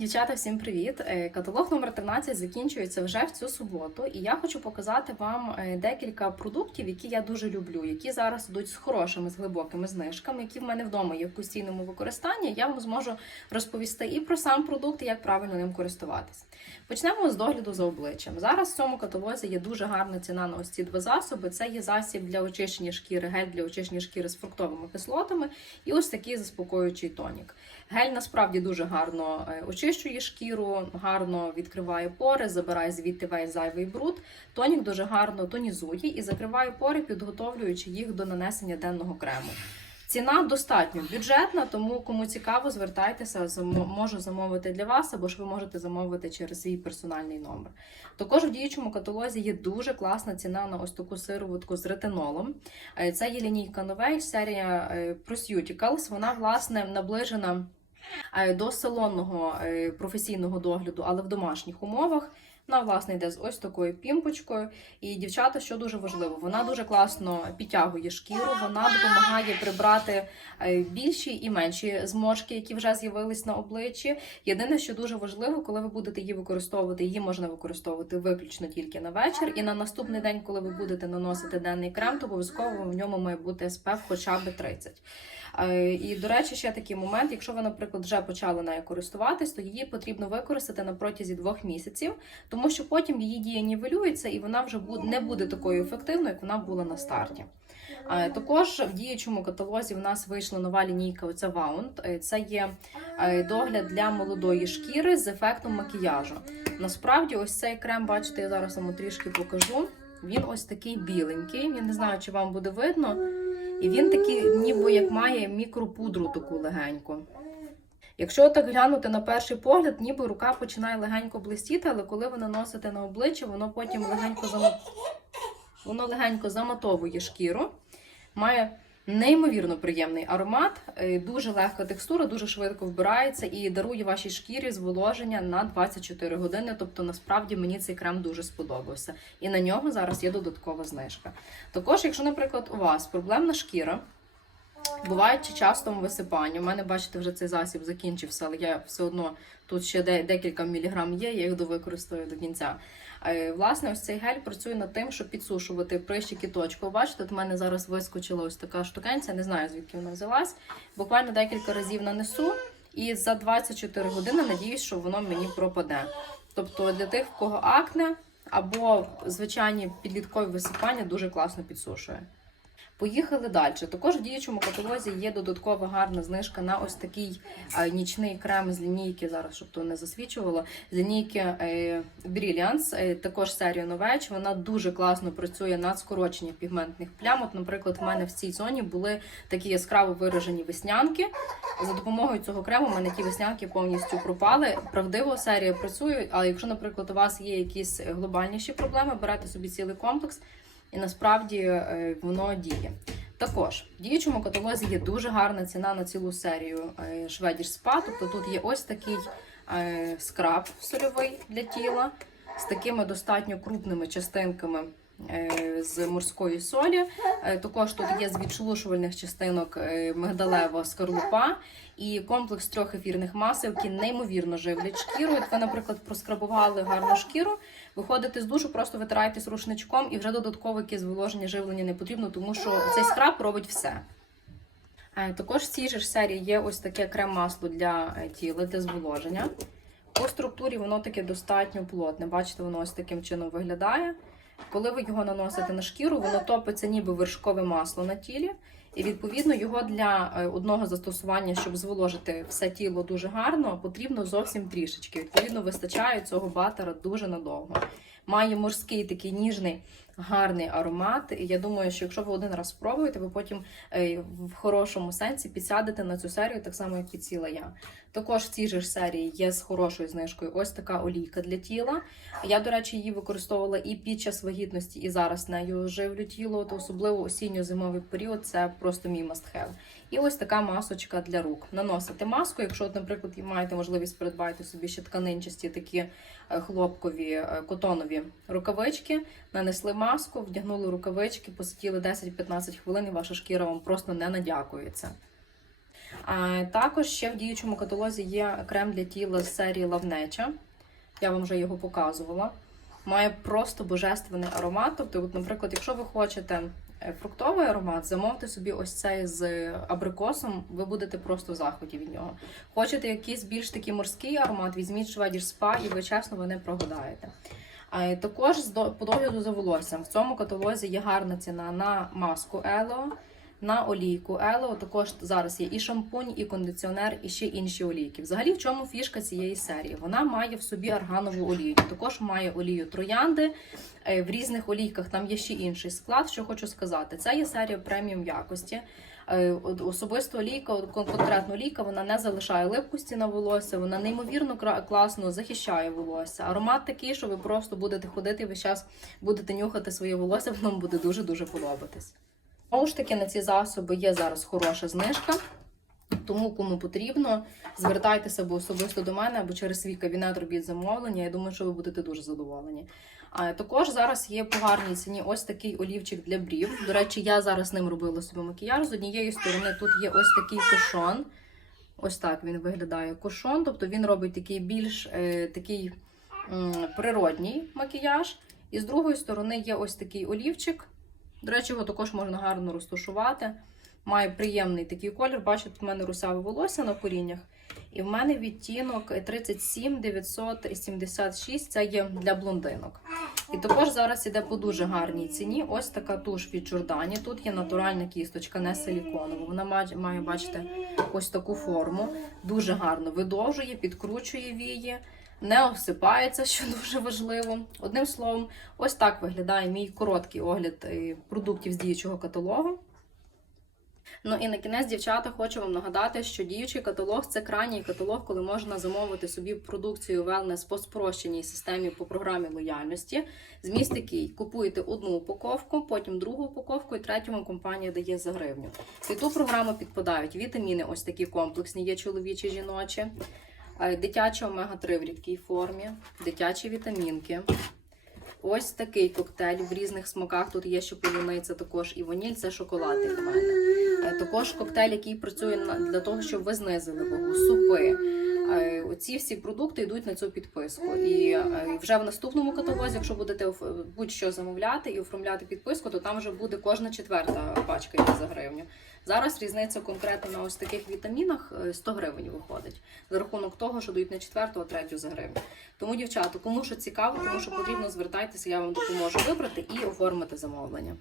Дівчата, всім привіт! Е, Каталог номер 13 закінчується вже в цю суботу, і я хочу показати вам е, декілька продуктів, які я дуже люблю, які зараз йдуть з хорошими, з глибокими знижками, які в мене вдома є в постійному використанні. Я вам зможу розповісти і про сам продукт, і як правильно ним користуватись. Почнемо з догляду за обличчям. Зараз в цьому каталозі є дуже гарна ціна на ось ці два засоби. Це є засіб для очищення шкіри, гель для очищення шкіри з фруктовими кислотами, і ось такий заспокоюючий тонік. Гель насправді дуже гарно е, очищує шкіру, гарно відкриває пори, забирає звідти весь зайвий бруд. Тонік дуже гарно тонізує і закриває пори, підготовлюючи їх до нанесення денного крему. Ціна достатньо бюджетна, тому кому цікаво, звертайтеся, можу замовити для вас, або ж ви можете замовити через свій персональний номер. Також в діючому каталозі є дуже класна ціна на ось таку сироватку з ретинолом. Е, Це є лінійка новей, серія е, Prosuticals. Вона власне наближена до салонного е, професійного догляду, але в домашніх умовах. Вона, власне, йде з ось такою пімпочкою. І дівчата, що дуже важливо, вона дуже класно підтягує шкіру, вона допомагає прибрати е, більші і менші зморшки, які вже з'явились на обличчі. Єдине, що дуже важливо, коли ви будете її використовувати, її можна використовувати виключно тільки на вечір. І на наступний день, коли ви будете наносити денний крем, то обов'язково в ньому має бути SPF хоча б 30. Е, І, до речі, ще такий момент, якщо ви, наприклад, вже почали нею користуватись, то її потрібно використати на протязі двох місяців, тому що потім її дія нівелюється і вона вже не буде такою ефективною, як вона була на старті. Також в діючому каталозі в нас вийшла нова лінійка. Оця Ваунд. Це є е, догляд для молодої шкіри з ефектом макіяжу. Насправді, ось цей крем, бачите, я зараз вам трішки покажу. Він ось такий біленький. Я не знаю, чи вам буде видно. І він такий, ніби як має мікропудру таку легеньку. Якщо так глянути на перший погляд, ніби рука починає легенько блистіти, але коли ви наносите на обличчя, воно потім легенько зам... воно легенько заматовує шкіру. Має неймовірно приємний аромат, е, дуже легка текстура, дуже швидко вбирається і дарує вашій шкірі зволоження на 24 години. Тобто, насправді мені цей крем дуже сподобався. І на нього зараз є додаткова знижка. Також, якщо, наприклад, у вас проблемна шкіра, Бувають часто висипання. У мене, бачите, вже цей засіб закінчився, але я все одно тут ще де- декілька міліграм є, я їх довикористовую до кінця. Е, Власне, ось цей гель працює над тим, щоб підсушувати прищики точку. Бачите, от в мене зараз вискочила ось така штукенця, не знаю звідки вона взялась. Буквально декілька разів нанесу, і за 24 години надіюсь, що воно мені пропаде. Тобто для тих, в кого акне або звичайні підліткові висипання дуже класно підсушує. Поїхали далі. Також в діючому каталозі є додаткова гарна знижка на ось такий е, нічний крем з лінійки, зараз щоб то не засвічувало. З лінійки е, Brilliance, е, також серія новеч. Вона дуже класно працює над скороченням пігментних плям. От, наприклад, в мене в цій зоні були такі яскраво виражені веснянки. За допомогою цього крему в мене ті веснянки повністю пропали. Правдиво серія працює, але якщо, наприклад, у вас є якісь глобальніші проблеми, берете собі цілий комплекс і насправді е, воно діє. Також в діючому каталозі є дуже гарна ціна на цілу серію е, Шведіш Спа. Тобто тут є ось такий е, скраб сольовий для тіла з такими достатньо крупними частинками з морської солі. Е, Також тут є з відшелушувальних частинок е, мигдалева скорлупа і комплекс трьох ефірних масел, які неймовірно живлять шкіру. Як ви, наприклад, проскрабували гарну шкіру, виходите з душу, просто витираєтесь рушничком і вже додатково якесь зволоження живлення не потрібно, тому що цей скраб робить все. Е, Також в цій же серії є ось таке крем-масло для е, тіла, для зволоження. По структурі воно таке достатньо плотне. Бачите, воно ось таким чином виглядає. Коли ви його наносите на шкіру, воно топиться ніби вершкове масло на тілі. І відповідно його для е, одного застосування, щоб зволожити все тіло дуже гарно, потрібно зовсім трішечки. Відповідно, вистачає цього батера дуже надовго. Має морський такий ніжний, гарний аромат. Я думаю, що якщо ви один раз спробуєте, ви потім е, в хорошому сенсі підсядете на цю серію, так само, як підсіла я. Також в цій же серії є з хорошою знижкою ось така олійка для тіла. Я, до речі, її використовувала і під час вагітності, і зараз нею живлю тіло, то особливо осінньо-зимовий період це просто мій have. І ось така масочка для рук. Наносите маску, якщо, наприклад, маєте можливість придбати собі ще тканинчасті такі е, хлопкові е, котонові рукавички, нанесли маску, вдягнули рукавички, посиділи 10-15 хвилин, і ваша шкіра вам просто не надякується. А, також ще в діючому каталозі є крем для тіла з серії Лавнеча. Я вам вже його показувала. Має просто божественний аромат. Тобто, от, наприклад, якщо ви хочете фруктовий аромат, замовте собі ось цей з абрикосом, ви будете просто в захваті від нього. Хочете якийсь більш такий морський аромат, візьміть Шведір спа і ви чесно ви не прогадаєте. А також по догляду за волоссям. В цьому каталозі є гарна ціна на маску Елео, на олійку Елео. Також зараз є і шампунь, і кондиціонер, і ще інші олійки. Взагалі, в чому фішка цієї серії? Вона має в собі арганову олію. Також має олію троянди. Е, В різних олійках там є ще інший склад. Що хочу сказати, це є серія преміум якості. Е, Особисто олійка, конкретно олійка, вона не залишає липкості на волосся, вона неймовірно класно захищає волосся. Аромат такий, що ви просто будете ходити і весь час будете нюхати своє волосся, воно буде дуже дуже подобатись. Знову ж таки, на ці засоби є зараз хороша знижка. Тому, кому потрібно, звертайтеся або особисто до мене, або через свій кабінет робіть замовлення. Я думаю, що ви будете дуже задоволені. А також зараз є по гарній ціні ось такий олівчик для брів. До речі, я зараз ним робила собі макіяж. З однієї сторони тут є ось такий кушон. Ось так він виглядає кушон. Тобто він робить такий більш е, такий м, природній макіяж. І з другої сторони є ось такий олівчик. До речі, його також можна гарно розташувати. Має приємний такий колір. Бачите, в мене русяве волосся на коріннях. І в мене відтінок 37 976, це є для блондинок. І також зараз іде по дуже гарній ціні. Ось така туш від Джордані. Тут є натуральна кісточка, не силіконова. Вона має бачите, ось таку форму. Дуже гарно видовжує, підкручує вії, не осипається, що дуже важливо. Одним словом, ось так виглядає мій короткий огляд е, продуктів з діючого каталогу. Ну і на кінець, дівчата, хочу вам нагадати, що діючий каталог це крайній каталог, коли можна замовити собі продукцію wellness по спрощеній системі по програмі лояльності. Зміст який купуєте одну упаковку, потім другу упаковку, і третю вам компанія дає за гривню. Під ту програму підпадають вітаміни, ось такі комплексні, є чоловічі, жіночі, дитяча омега-3 в рідкій формі, дитячі вітамінки. Ось такий коктейль в різних смаках. Тут є ще полуниця, також і ваніль, це шоколад. Е, Також коктейль, який працює для того, щоб ви знизили вагу, супи. Е, Оці всі продукти йдуть на цю підписку. І е, вже в наступному каталозі, якщо будете будь-що замовляти і оформляти підписку, то там вже буде кожна четверта пачка йти за гривню. Зараз різниця конкретно на ось таких вітамінах е, 100 гривень виходить за рахунок того, що дають не четверту, а третю за гривню. Тому, дівчата, кому що цікаво, кому що потрібно, звертайтеся, я вам допоможу вибрати і оформити замовлення.